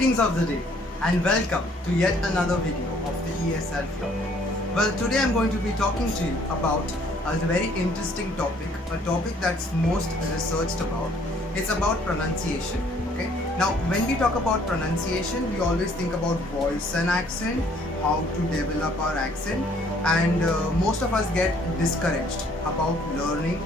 Greetings of the day and welcome to yet another video of the E.S.L club. Well, today I'm going to be talking to you about a very interesting topic, a topic that's most researched about. It's about pronunciation. Okay. Now, when we talk about pronunciation, we always think about voice and accent, how to develop our accent, and most of us get discouraged about learning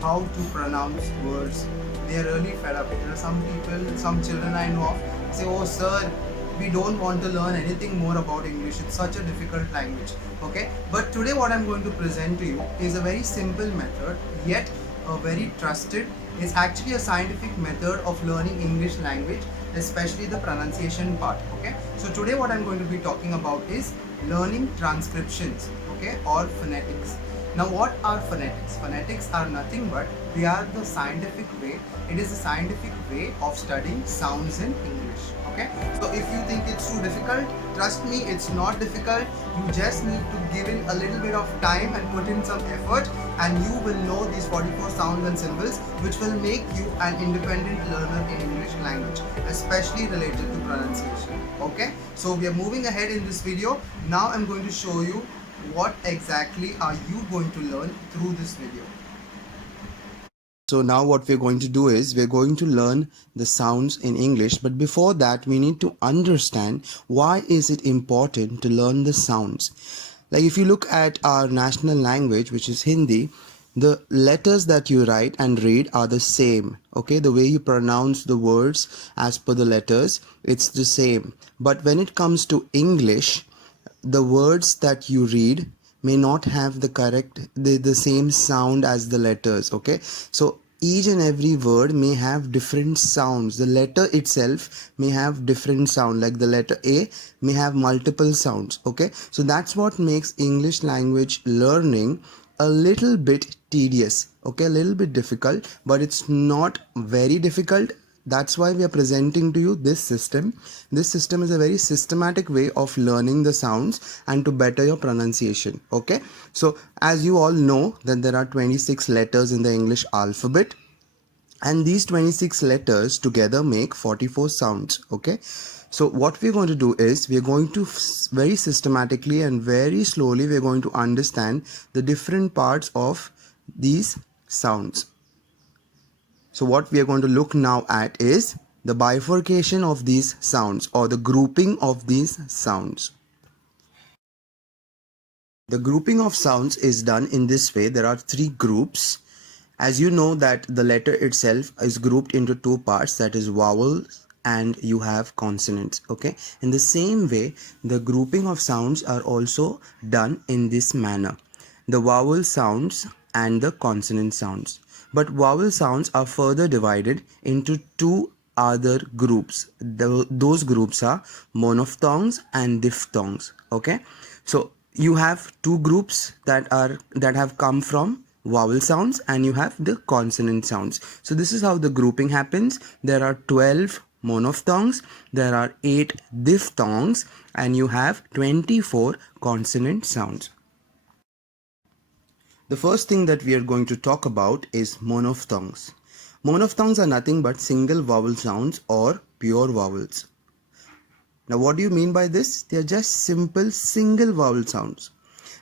how to pronounce words. They are really fed up. There are some people, some children I know of say, oh sir, we don't want to learn anything more about English. It's such a difficult language. Okay, but today what I'm going to present to you is a very simple method, yet a very trusted. It's actually a scientific method of learning English language, especially the pronunciation part. Okay, so today what I'm going to be talking about is learning transcriptions, okay, or phonetics. Now, what are phonetics? Phonetics are nothing but they are the scientific way. It is a scientific way of studying sounds in English. Okay. So if you think it's too difficult, trust me, it's not difficult. You just need to give in a little bit of time and put in some effort, and you will know these 44 sounds and symbols, which will make you an independent learner in English language, especially related to pronunciation. Okay. So we are moving ahead in this video. Now I'm going to show you what exactly are you going to learn through this video. So now what we're going to do is we're going to learn the sounds in English, but before that we need to understand why is it important to learn the sounds. Like if you look at our national language, which is Hindi, the letters that you write and read are the same. Okay, the way you pronounce the words as per the letters, it's the same. But when it comes to English, the words that you read may not have the same sound as the letters. Okay, so each and every word may have different sounds. The letter itself may have different sound, like the letter A may have multiple sounds. Okay, so that's what makes English language learning a little bit tedious, okay, a little bit difficult, but it's not very difficult. That's why we are presenting to you this system. This system is a very systematic way of learning the sounds and to better your pronunciation. Okay, so as you all know that there are 26 letters in the English alphabet, and these 26 letters together make 44 sounds. Okay, so what we're going to do is we're going to very systematically and very slowly we're going to understand the different parts of these sounds. So what we are going to look now at is the bifurcation of these sounds, or the grouping of these sounds. The grouping of sounds is done in this way. There are three groups. As you know that the letter itself is grouped into two parts, that is vowels and you have consonants. Okay, in the same way the grouping of sounds are also done in this manner, the vowel sounds and the consonant sounds. But vowel sounds are further divided into two other groups. Those groups are monophthongs and diphthongs. Okay, so you have two groups that have come from vowel sounds, and you have the consonant sounds. So this is how the grouping happens. There are 12 monophthongs, there are 8 diphthongs, and you have 24 consonant sounds. The first thing that we are going to talk about is monophthongs. Monophthongs are nothing but single vowel sounds or pure vowels. Now what do you mean by this? They are just simple single vowel sounds.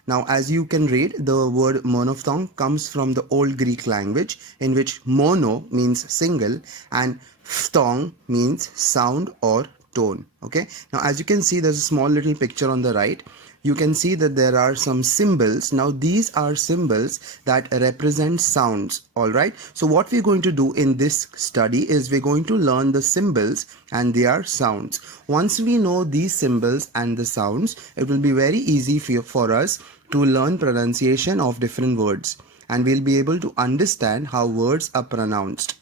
Now as you can read, the word monophthong comes from the old Greek language, in which mono means single and phthong means sound or tone. Okay, now as you can see, there's a small little picture on the right. You can see that there are some symbols. Now these are symbols that represent sounds. Alright, so what we're going to do in this study is we're going to learn the symbols and their sounds. Once we know these symbols and the sounds, it will be very easy for us to learn pronunciation of different words, and we'll be able to understand how words are pronounced.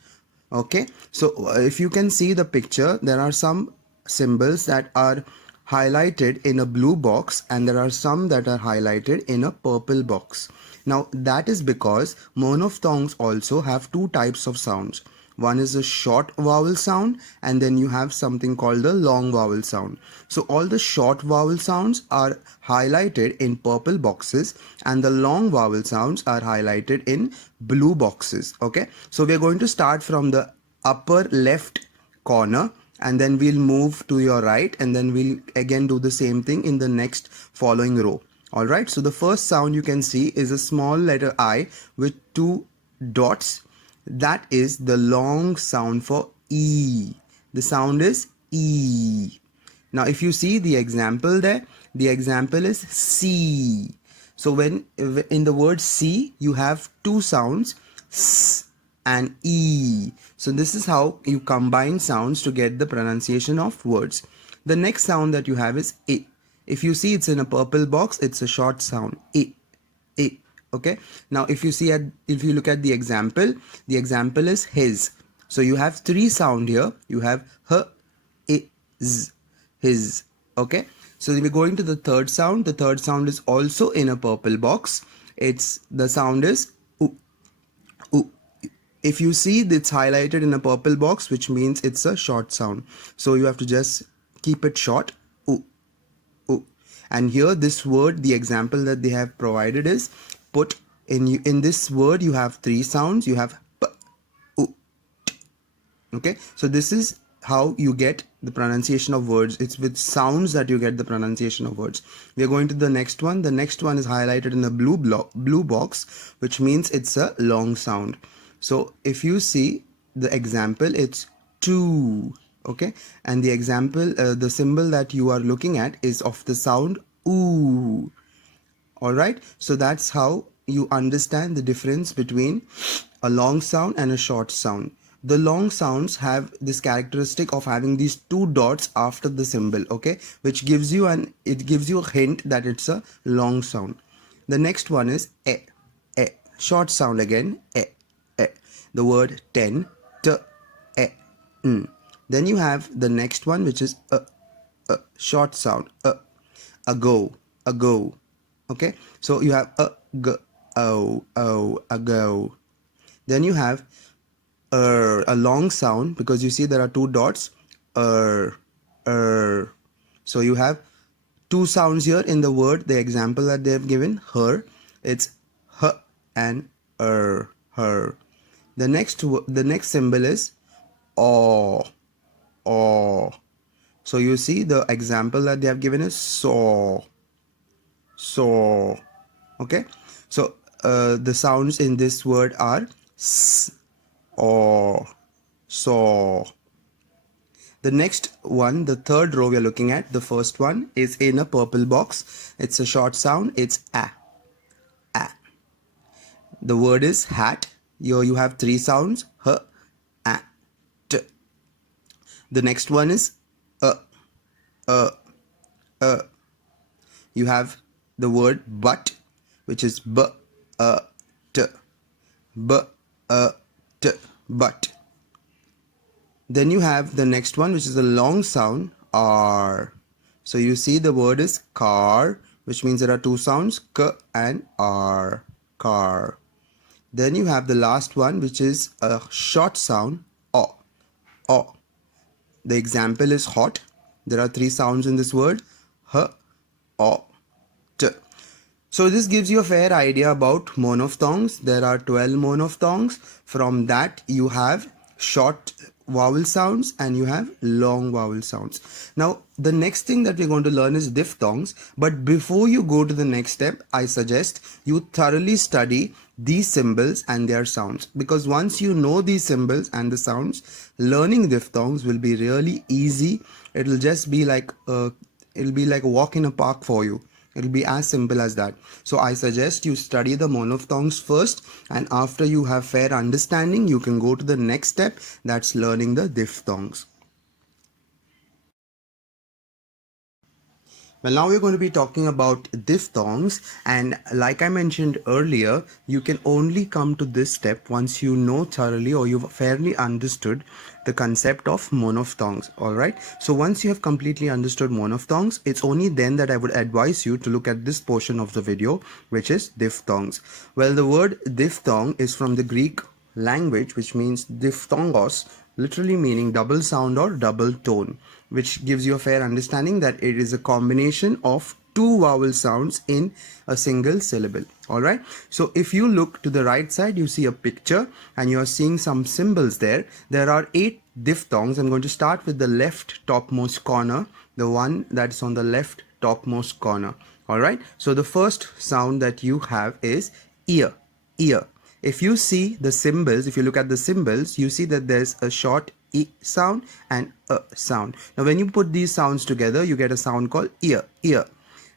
Okay, so if you can see the picture, there are some symbols that are highlighted in a blue box, and there are some that are highlighted in a purple box. Now that is because monophthongs also have two types of sounds. One is a short vowel sound, and then you have something called the long vowel sound. So all the short vowel sounds are highlighted in purple boxes, and the long vowel sounds are highlighted in blue boxes. Okay, so we are going to start from the upper left corner and then we'll move to your right, and then we'll again do the same thing in the next following row. All right, so the first sound you can see is a small letter I with two dots. That is the long sound for E. The sound is E. Now if you see the example there, the example is C. So when in the word C you have two sounds, S and E. So this is how you combine sounds to get the pronunciation of words. The next sound that you have is I. If you see, it's in a purple box, it's a short sound. I. I. Okay. Now if you look at the example is his. So you have three sound here. You have h, I, z, his. Okay. So we're going to the third sound. The third sound is also in a purple box. The sound is u. U. If you see, it's highlighted in a purple box, which means it's a short sound. So you have to just keep it short. U. U. And here this word, the example that they have provided is put in this word you have three sounds. You have p, u, t. Okay, so this is how you get the pronunciation of words. It's with sounds that you get the pronunciation of words. We are going to the next one. The next one is highlighted in the blue box, which means it's a long sound. So if you see the example, it's two. Okay, and the example, the symbol that you are looking at is of the sound oo. All right, so that's how you understand the difference between a long sound and a short sound. The long sounds have this characteristic of having these two dots after the symbol, okay, which gives you a hint that it's a long sound. The next one is e. Short sound again, e. The word 10, t, e, n. Then you have the next one, which is short sound, ago. Okay, so you have ago. Then you have a long sound, because you see there are two dots, So you have two sounds here in the word, the example that they have given, her. It's h and her. The next symbol is aw. So you see the example that they have given is saw. Okay, so the sounds in this word are s, or, saw. The next one, the third row we are looking at, the first one is in a purple box. It's a short sound. It's a. The word is hat. Here you have three sounds, h, a, t. The next one is you have the word but, which is b, t, but. Then you have the next one, which is a long sound, r. So you see the word is car, which means there are two sounds, k and r, car. Then you have the last one, which is a short sound, o. The example is hot. There are three sounds in this word, h, o, t. So this gives you a fair idea about monophthongs. There are 12 monophthongs. From that you have short vowel sounds and you have long vowel sounds. Now the next thing that we're going to learn is diphthongs, but before you go to the next step, I suggest you thoroughly study these symbols and their sounds, because once you know these symbols and the sounds, learning diphthongs will be really easy. It'll just be like a walk in a park for you. It'll be as simple as that. So I suggest you study the monophthongs first, and after you have fair understanding, you can go to the next step, that's learning the diphthongs. Well, now we're going to be talking about diphthongs, and like I mentioned earlier, you can only come to this step once you know thoroughly or you've fairly understood the concept of monophthongs. Alright, so once you have completely understood monophthongs, it's only then that I would advise you to look at this portion of the video, which is diphthongs. Well, the word diphthong is from the Greek language, which means diphthongos, literally meaning double sound or double tone, which gives you a fair understanding that it is a combination of two vowel sounds in a single syllable. Alright, so if you look to the right side, you see a picture and you are seeing some symbols there. There are 8 diphthongs. I'm going to start with the left topmost corner, the one that's on the left topmost corner. All right. So the first sound that you have is ear, ear. If you see the symbols, if you look at the symbols, you see that there's a short e sound and a sound. Now, when you put these sounds together, you get a sound called ear, ear.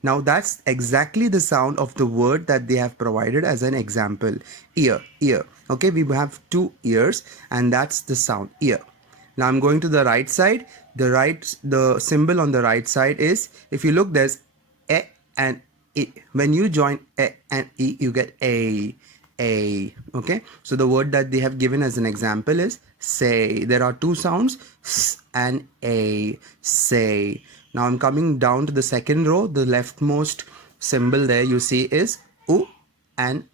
Now that's exactly the sound of the word that they have provided as an example. Ear, ear. Okay, we have two ears and that's the sound ear. Now I'm going to the right side. The symbol on the right side is, if you look, there's e and e. When you join e and e, you get a. Okay, so the word that they have given as an example is say. There are two sounds, s and a, say. Now I'm coming down to the second row. The leftmost symbol there you see is u and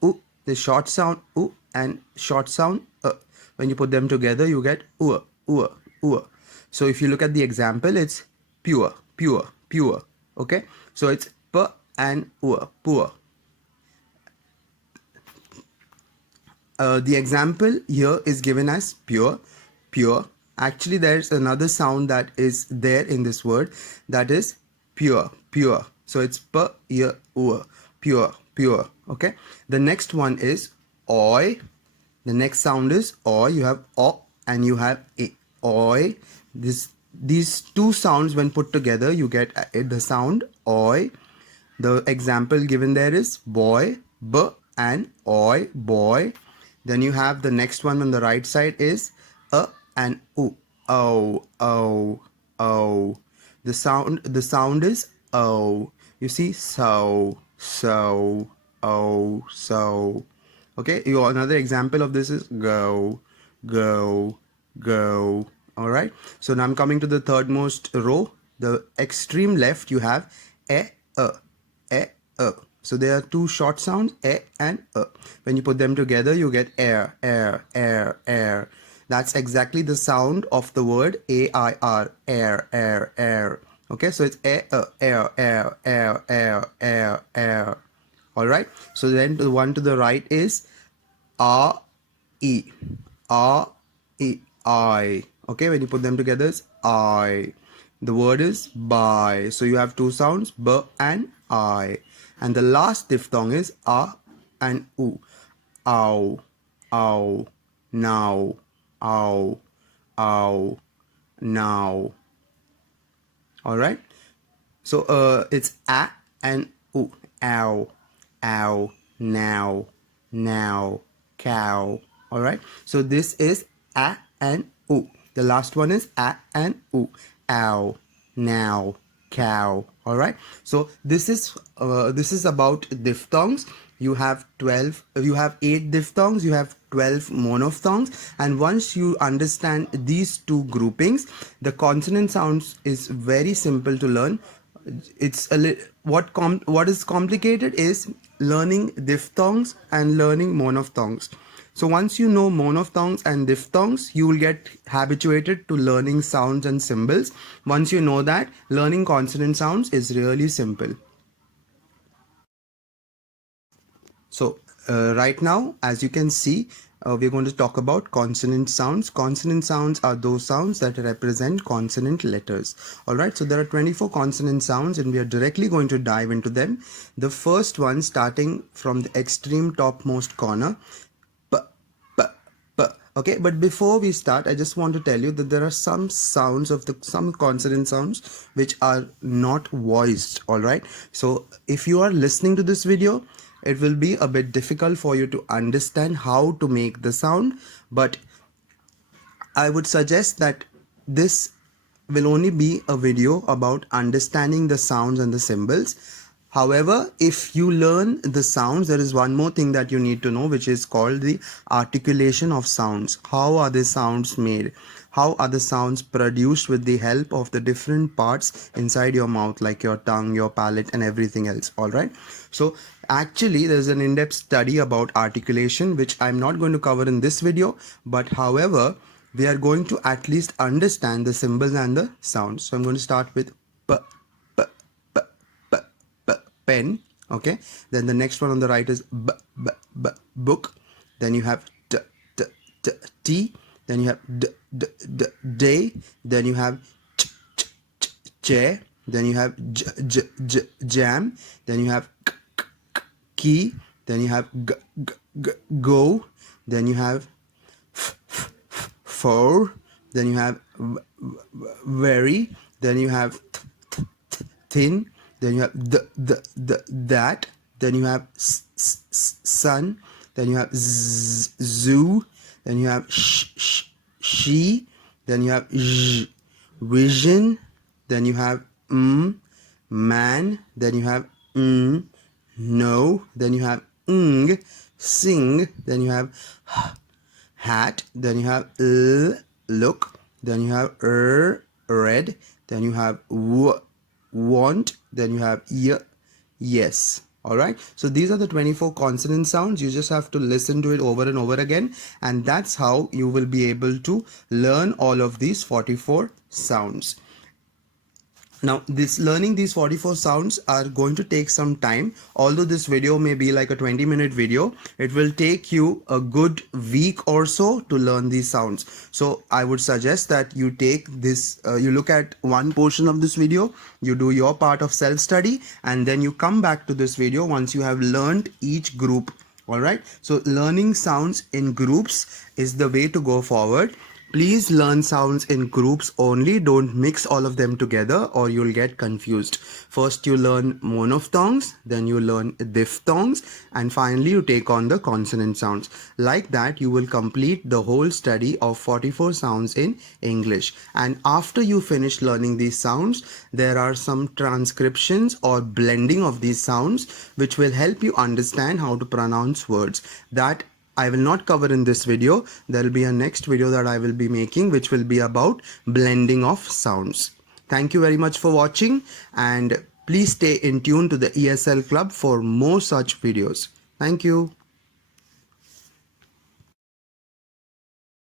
u. The short sound u and short sound when you put them together you get u, u, u. So if you look at the example, it's pure, pure, pure. Okay, so it's p and u, poor. The example here is given as pure, pure. Actually, there's another sound that is there in this word, that is pure, pure. So it's p, ear, u, pure, pure. Okay. The next one is oi. The next sound is oi. You have o and you have a. Oi. These two sounds, when put together, you get the sound oi. The example given there is boy, b, and oi, boy. Then you have the next one on the right side is a and u, oh, oh, oh. The sound is oh. You see, so, so, oh, so. Okay, another example of this is go, go, go. All right. So now I'm coming to the third most row. The extreme left, you have e, e, so there are two short sounds, e and e. When you put them together, you get air, air, air, air. That's exactly the sound of the word air, air, air, air. Okay, so it's air, air, air, air, air, air, air. All right. So then the one to the right is R, E, R, E, I. Okay, when you put them together, it's I. The word is by. So you have two sounds, b and I. And the last diphthong is a and u. Ow, ow, now, ow, ow, now. All right. So it's a and u. Ow, ow, now, now, cow. All right. So this is a and u. The last one is a and u. Ow, now, cow. All right. So this is about diphthongs. You have 12, you have 8 diphthongs, you have 12 monophthongs, and once you understand these two groupings, the consonant sounds is very simple to learn. It's what is complicated is learning diphthongs and learning monophthongs. So once you know monophthongs and diphthongs, you will get habituated to learning sounds and symbols. Once you know that, learning consonant sounds is really simple. So right now, as you can see, we're going to talk about consonant sounds. Consonant sounds are those sounds that represent consonant letters. All right, so there are 24 consonant sounds and we are directly going to dive into them. The first one, starting from the extreme topmost corner, p, p, p. Okay, but before we start, I just want to tell you that there are some sounds of some consonant sounds which are not voiced. All right, so if you are listening to this video, it will be a bit difficult for you to understand how to make the sound, but I would suggest that this will only be a video about understanding the sounds and the symbols. However, if you learn the sounds, there is one more thing that you need to know, which is called the articulation of sounds. How are the sounds made? How are the sounds produced with the help of the different parts inside your mouth, like your tongue, your palate, and everything else. All right. So actually, there's an in-depth study about articulation, which I'm not going to cover in this video. But however, we are going to at least understand the symbols and the sounds. So I'm going to start with p, p, p, p, p, pen. Okay. Then the next one on the right is b, b, b, book. Then you have t, t, t, t. then you have day, then you have chair, then you have jam, then you have key, then you have go, then you have for, then you have very, then you have thin, then you have that, then you have sun, then you have zoo, then you have she, then you have vision, then you have man, then you have no, then you have sing, then you have hat, then you have look, then you have red, then you have want, then you have yes. All right, so these are the 24 consonant sounds. You just have to listen to it over and over again, and that's how you will be able to learn all of these 44 sounds. Now, learning these 44 sounds are going to take some time. Although this video may be like a 20-minute video, it will take you a good week or so to learn these sounds. So I would suggest that you take this, you look at one portion of this video, you do your part of self-study, and then you come back to this video once you have learned each group. All right. So learning sounds in groups is the way to go forward. Please learn sounds in groups only. Don't mix all of them together or you'll get confused. First you learn monophthongs, then you learn diphthongs, and finally you take on the consonant sounds. Like that you will complete the whole study of 44 sounds in English. And after you finish learning these sounds, there are some transcriptions or blending of these sounds which will help you understand how to pronounce words. That I will not cover in this video. There will be a next video that I will be making which will be about blending of sounds. Thank you very much for watching, and please stay in tune to the E.S.L club for more such videos. Thank you.